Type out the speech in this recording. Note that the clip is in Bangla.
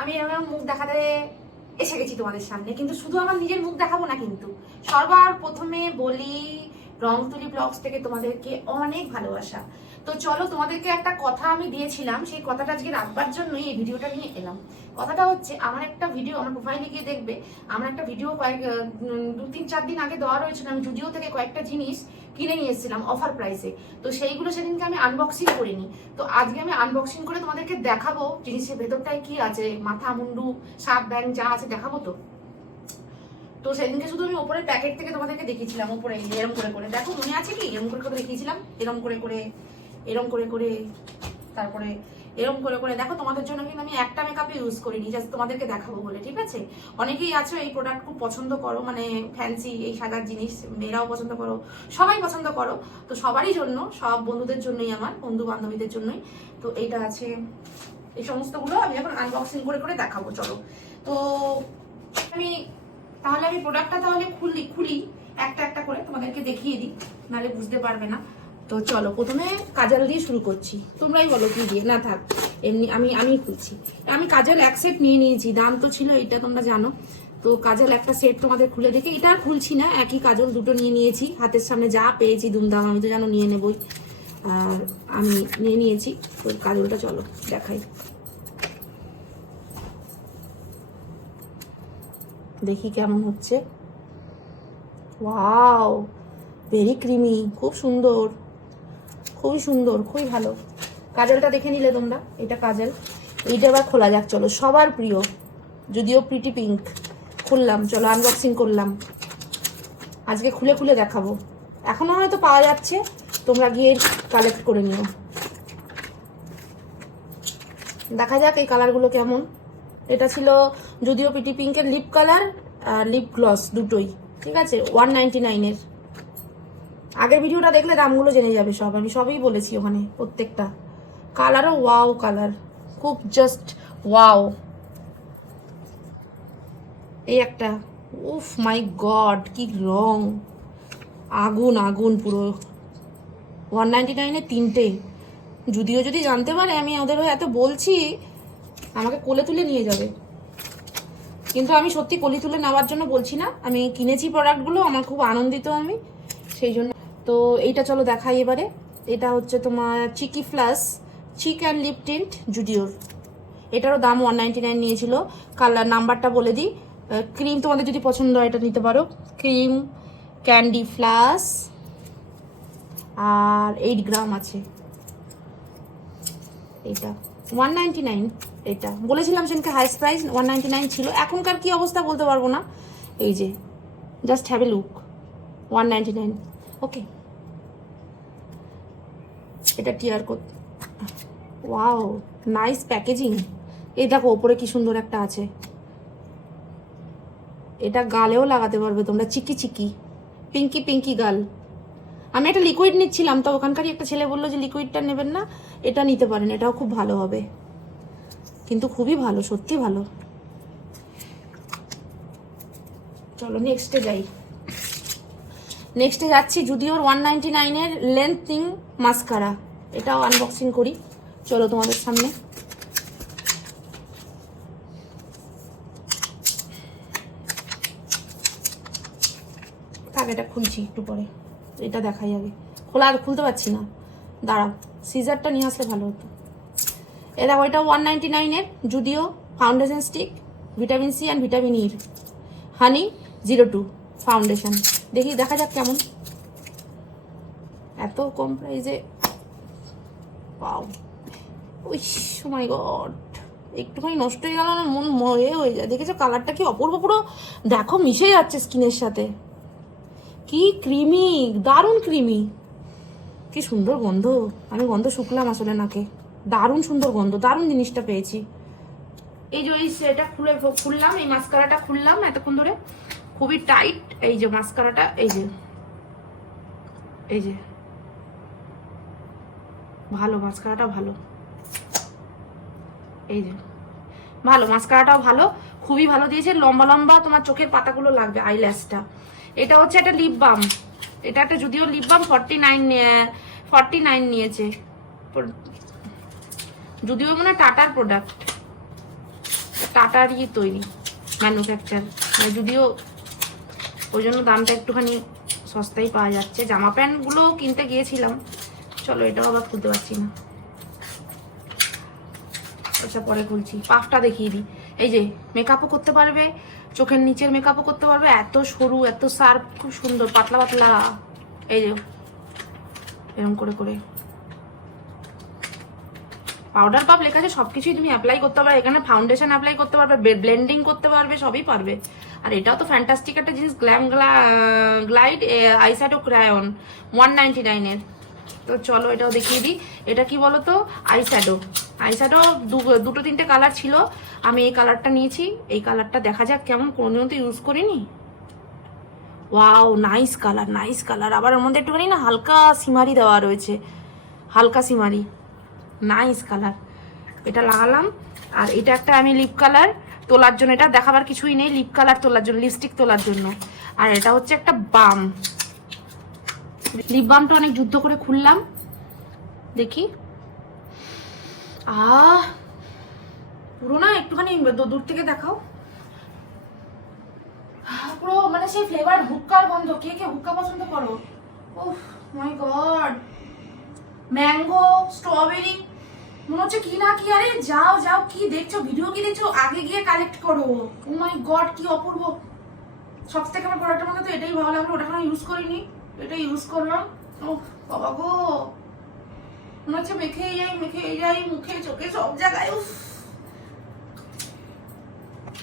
আমি এরকম মুখ দেখাতে এসে গেছি তোমাদের সামনে, কিন্তু শুধু আমার নিজের মুখ দেখাবো না, কিন্তু সবার প্রথমে বলি রংতুলি ব্লগস থেকে তোমাদেরকে অনেক ভালোবাসা। তো চলো, তোমাদেরকে একটা কথা আমি দিয়েছিলাম, সেই কথাটা আজকে রাখবার জন্যই এই ভিডিওটা নিয়ে এলাম। কথাটা হচ্ছে, আমার একটা ভিডিও, আমার প্রোফাইলে গিয়ে দেখবে, আমার একটা ভিডিও কয়েক 2-3-4 দিন আগে দেওয়া রয়েছিল। আমি জুডিও থেকে কয়েকটা জিনিস কিনে নিয়ে এসেছিলাম অফার প্রাইসে। তো সেইগুলো সেদিনকে আমি আনবক্সিং করিনি, তো আজকে আমি আনবক্সিং করে তোমাদেরকে দেখাবো জিনিসের ভেতরটায় কি আছে, মাথা মুন্ডু সাপ ব্যাং যা আছে দেখাবো। তো সেদিনকে শুধু আমি ওপরের প্যাকেট থেকে তোমাদেরকে দেখিয়েছিলাম, ওপরে এরম করে করে দেখো, মনে আছে কি, এরম করে করে দেখিয়েছিলাম, এরম করে করে, এরম করে করে, তারপরে এরম করে করে। দেখো, তোমাদের জন্য কিন্তু আমি একটা মেকআপে ইউজ করিনি, জাস্ট তোমাদেরকে দেখাবো বলে, ঠিক আছে? অনেকেই আছো এই প্রোডাক্ট খুব পছন্দ করো, মানে ফ্যান্সি এই সাজার জিনিস মেয়েরাও পছন্দ করো, সবাই পছন্দ করো। তো সবারই জন্য, সব বন্ধুদের জন্যই, আমার বন্ধু বান্ধবীদের জন্যই। তো এইটা আছে, এই সমস্তগুলো আমি এখন আনবক্সিং করে করে দেখাবো। চলো, তো আমি প্রোডাক্টটা তাহলে খুলি একটা একটা করে তোমাদেরকে দেখিয়ে দিই, নাহলে বুঝতে পারবে না। তো চলো, প্রথমে কাজল দিয়ে শুরু করছি। তোমরাই বলো কি দিয়ে, না থাক এমনি আমি খুলছি। আমি কাজল এক সেট নিয়ে নিয়েছি, দাম তো ছিল, এটা তোমরা জানো। তো কাজল একটা সেট তোমাদের খুলে দেখে, এটা আর খুলছি না, একই কাজল দুটো নিয়ে নিয়েছি, হাতের সামনে যা পেয়েছি দুমদাম, আমি তো জানো নিয়ে নেবই। আর আমি নিয়ে নিয়েছি, তো কাজলটা চলো দেখাই, দেখি কেমন হচ্ছে। ওয়াও, ভেরি ক্রিমি, খুব সুন্দর, খুবই সুন্দর, খুবই ভালো। কাজলটা দেখে নিলে তোমরা, এটা কাজল। এইটা আবার খোলা যাক, চলো, সবার প্রিয়, যদিও প্রিটি পিঙ্ক। খুললাম, চলো আনবক্সিং করলাম। আজকে খুলে খুলে দেখাবো, এখনো হয়তো পাওয়া যাচ্ছে, তোমরা গিয়ে কালেক্ট করে নিও। দেখা যাক এই কালারগুলো কেমন। এটা ছিল যদিও প্রিটি পিঙ্কের লিপ কালার আর লিপ গ্লস দুটোই, ঠিক আছে, 199-এর। আগের ভিডিওটা দেখলে দামগুলো জেনে যাবে সব, আমি সবই বলেছি ওখানে, প্রত্যেকটা কালারও ওয়াও কালার, খুব জাস্ট ওয়াও। এই একটা, উফ মাই গড, কি রং, আগুন আগুন পুরো। 199-এ তিনটে। যদিও যদি জানতে পারে আমি ওদের এত বলছি, আমাকে কোলে তুলে নিয়ে যাবে, কিন্তু আমি সত্যি কোলে তুলে নেওয়ার জন্য বলছি না, আমি কিনেছি প্রোডাক্টগুলো, আমার খুব আনন্দিত আমি সেই জন্য। তো এইটা চলো দেখাই এবারে। এটা হচ্ছে তোমার cheeky flush cheek and lip tint জুডিওর। এটারও দাম 199 নিয়েছিল। কালার নাম্বারটা বলে দিই, ক্রিম তোমাদের যদি পছন্দ হয় এটা নিতে পারো, ক্রিম ক্যান্ডি ফ্লাস, আর 8 গ্রাম আছে। এটা 199, এটা বলেছিলাম সেদিনকে হাইস্ট প্রাইস 199 ছিল, এখনকার কি অবস্থা বলতে পারবো না। এই যে জাস্ট হ্যাভ এ লুক, 199, ওকে। এটা টিয়ার কোড, ওয়াও নাইস প্যাকেজিং। এই দেখো ওপরে কি সুন্দর একটা আছে, এটা গালেও লাগাতে পারবে তোমরা, চিকি চিকি পিঙ্কি পিঙ্কি গাল। আমি একটা লিকুইড নিচ্ছিলাম, তো ওখানকারই একটা ছেলে বললো যে লিকুইডটা নেবেন না, এটা নিতে পারেন, এটাও খুব ভালো হবে, কিন্তু খুবই ভালো, সত্যি ভালো। চলো নেক্সটে যাই। নেক্সটে যাচ্ছি জুডিওর 199-এর লেন্থিং মাস্কারা, এটাও আনবক্সিং করি, চলো তোমাদের সামনে। থাক, এটা খুলছি একটু পরে, এটা দেখাই আগে, খোলা খুলতে পারছি না, দাঁড়াও, সিজারটা নিয়ে আসলে ভালো হতো। এটা ওইটা 199-এর Zudio foundation stick, vitamin C and vitamin ইর হানি 02 ফাউন্ডেশন। দেখি দেখা যাক কেমন, এত কম প্রাইসে, পাও, ওই মাই গড, একটুখানি নষ্ট হয়ে গেল না, মন ময়ে হয়ে যায়। দেখেছো কালারটা কি অপূর্ব, পুরো দেখো মিশে যাচ্ছে স্কিনের সাথে, কি ক্রিমি, দারুণ ক্রিমি, কি সুন্দর গন্ধ। আমি গন্ধ শুকলাম আসলে নাকে, দারুণ সুন্দর গন্ধ, দারুণ জিনিসটা পেয়েছি। এই যে ওই সেটা খুললাম, এই মাস্কারাটা খুললাম এতক্ষণ ধরে, খুবই টাইট। এই যে মাস্কারাটা, এই যে ভালো মাস্কারাটা, ভালো, এই যে ভালো মাস্কারাটাও ভালো, খুবই ভালো দিয়েছে। লম্বা লম্বা তোমার চোখের পাতাগুলো লাগবে, আইল্যাশটা। এটা হচ্ছে একটা লিপ বাম, এটা একটা যদিও লিপ বাম 49 নিয়েছে, যদিও মনে হয় টাটার প্রোডাক্ট। টাটারই তৈরি, ম্যানুফ্যাকচার, যদিও ওই জন্য দামটা একটুখানি সস্তায় পাওয়া যাচ্ছে। জামা প্যান্টগুলো কিনতে গিয়েছিলাম। চলো এটাও আবার খুলতে পারছি না, আচ্ছা পরে খুলছি। পাফটা দেখিয়ে দিই। এই যে মেকআপও করতে পারবে, চোখের নিচের মেকআপও করতে পারবে, এত সরু এত শার্প, খুব সুন্দর পাতলা পাতলা। এই যে এরকম করে করে পাউডার পাফ লেখা আছে, সবকিছুই তুমি অ্যাপ্লাই করতে পারবে। এখানে ফাউন্ডেশন অ্যাপ্লাই করতে পারবে, ব্লেন্ডিং করতে পারবে, সবই পারবে। আর এটাও তো ফ্যান্টাস্টিক একটা জিনিস, গ্লাইড আইশ্যাডো ক্রায়ন 199-এর। তো চলো এটাও দেখিয়ে দিই। এটা কি বলো তো, আইশ্যাডো দুটো তিনটে কালার ছিল, আমি এই কালারটা নিয়েছি। এই কালারটা দেখা যাক কেমন, কোনোদিনও তো ইউজ করিনি। Wow, nice colour. আবার ওর মধ্যে একটুখানি না হালকা সিমারি দেওয়া রয়েছে, হালকা সিমারি, নাইস কালার। এটা লাগালাম। আর এটা একটা আমি লিপ কালার তোলার জন্য, এটা দেখাবার কিছুই নেই, লিপ কালার তোলার জন্য, লিপস্টিক তোলার জন্য। আর এটা হচ্ছে একটা বাম, লিপ বামটা অনেক যুদ্ধ করে খুললাম, দেখি। পুরো না একটুখানি দূর থেকে দেখাও, পুরো মানে সেই ফ্লেভার, হুক্কার গন্ধ। কে কে হুক্কা পছন্দ করো? ওহ মাই গড, ম্যাঙ্গো, স্ট্রবেরি, মনে হচ্ছে কি না কি। আরে যাও কি দেখছো, ভিডিও কি দেখছো, আগে গিয়ে কালেক্ট করো। ও মাই গড, কি অপূর্ব। সব থেকে আমার প্রোডাক্টের মধ্যে তো এটাই ভালো লাগলো, ওটা এখন ইউজ করিনি, এটা ইউজ করলাম। ও বাবা গো, মনে হচ্ছে মেখে যাই মুখে চোখে সব জায়গায়। উফ